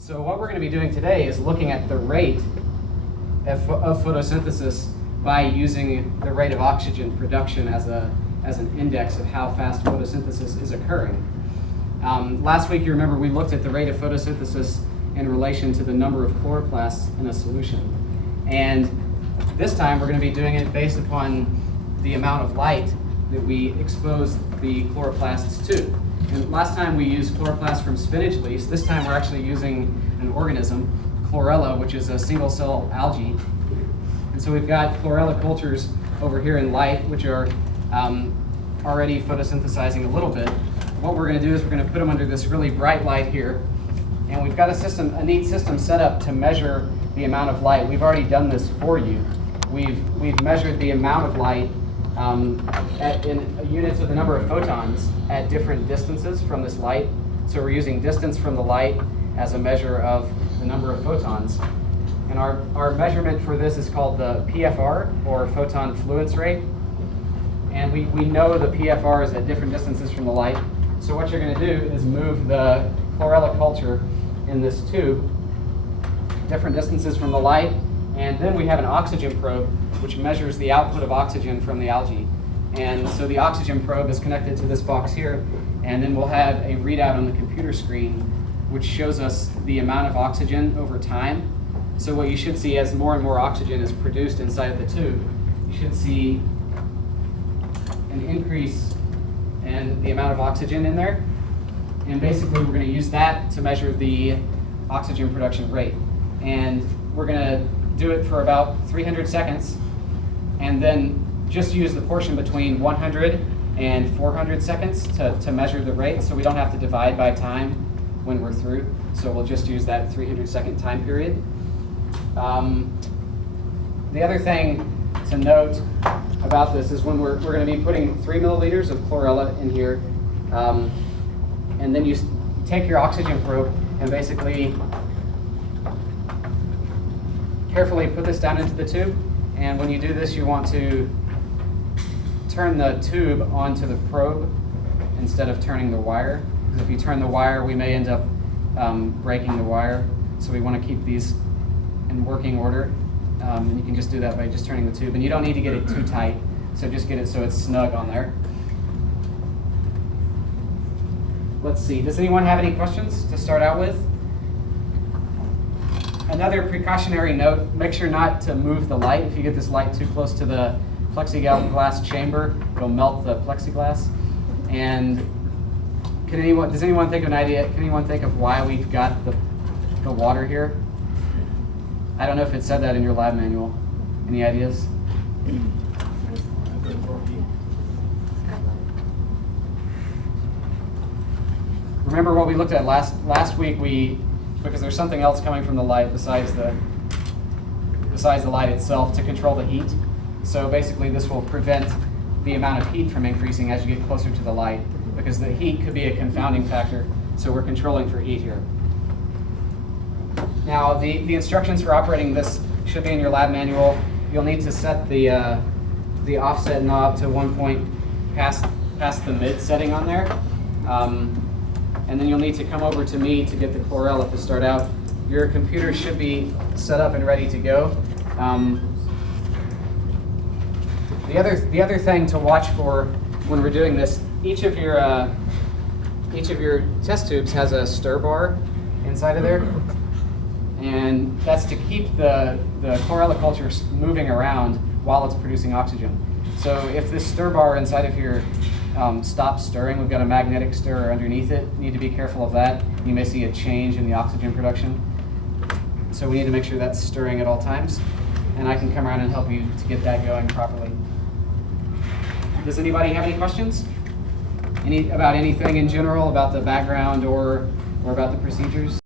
So what we're going to be doing today is looking at the rate of photosynthesis by using the rate of oxygen production as an index of how fast photosynthesis is occurring. Last week, you remember, we looked at the rate of photosynthesis in relation to the number of chloroplasts in a solution. And this time, we're going to be doing it based upon the amount of light that we expose the chloroplasts to. And last time we used chloroplasts from spinach leaves. This time we're actually using an organism, chlorella, which is a single-cell algae. And so we've got chlorella cultures over here in light, which are already photosynthesizing a little bit. What we're going to do is we're going to put them under this really bright light here. And we've got a neat system set up to measure the amount of light. We've already done this for you. We've measured the amount of light in units of the number of photons at different distances from this light. So we're using distance from the light as a measure of the number of photons. And our measurement for this is called the PFR, or photon fluence rate. And we know the PFR is at different distances from the light. So what you're going to do is move the chlorella culture in this tube different distances from the light. And then we have an oxygen probe, which measures the output of oxygen from the algae. And so the oxygen probe is connected to this box here, and then we'll have a readout on the computer screen, which shows us the amount of oxygen over time. So what you should see as more and more oxygen is produced inside the tube, you should see an increase in the amount of oxygen in there. And basically, we're going to use that to measure the oxygen production rate. And we're going to do it for about 300 seconds, and then just use the portion between 100 and 400 seconds to measure the rate, so we don't have to divide by time when we're through. So we'll just use that 300-second time period. The other thing to note about this is when we're going to be putting 3 milliliters of chlorella in here, and then you take your oxygen probe and basically carefully put this down into the tube. And when you do this, you want to turn the tube onto the probe instead of turning the wire. Because if you turn the wire, we may end up breaking the wire. So we want to keep these in working order. And you can just do that by just turning the tube. And you don't need to get it too tight. So just get it so it's snug on there. Let's see. Does anyone have any questions to start out with? Another precautionary note, make sure not to move the light. If you get this light too close to the plexiglass chamber, it'll melt the plexiglass. And does anyone think of an idea? Can anyone think of why we've got the water here? I don't know if it said that in your lab manual. Any ideas? Remember what we looked at last week? Because there's something else coming from the light besides the light itself to control the heat. So basically this will prevent the amount of heat from increasing as you get closer to the light, because the heat could be a confounding factor. So we're controlling for heat here. Now the instructions for operating this should be in your lab manual. You'll need to set the offset knob to 1 point past the mid setting on there. And then you'll need to come over to me to get the chlorella to start out. Your computer should be set up and ready to go. The other thing to watch for when we're doing this, each of your test tubes has a stir bar inside of there, and that's to keep the chlorella culture moving around while it's producing oxygen. So if this stir bar inside of your stops stirring, we've got a magnetic stirrer underneath it. You need to be careful of that. You may see a change in the oxygen production. So we need to make sure that's stirring at all times. And I can come around and help you to get that going properly. Does anybody have any questions? About anything in general, about the background or about the procedures?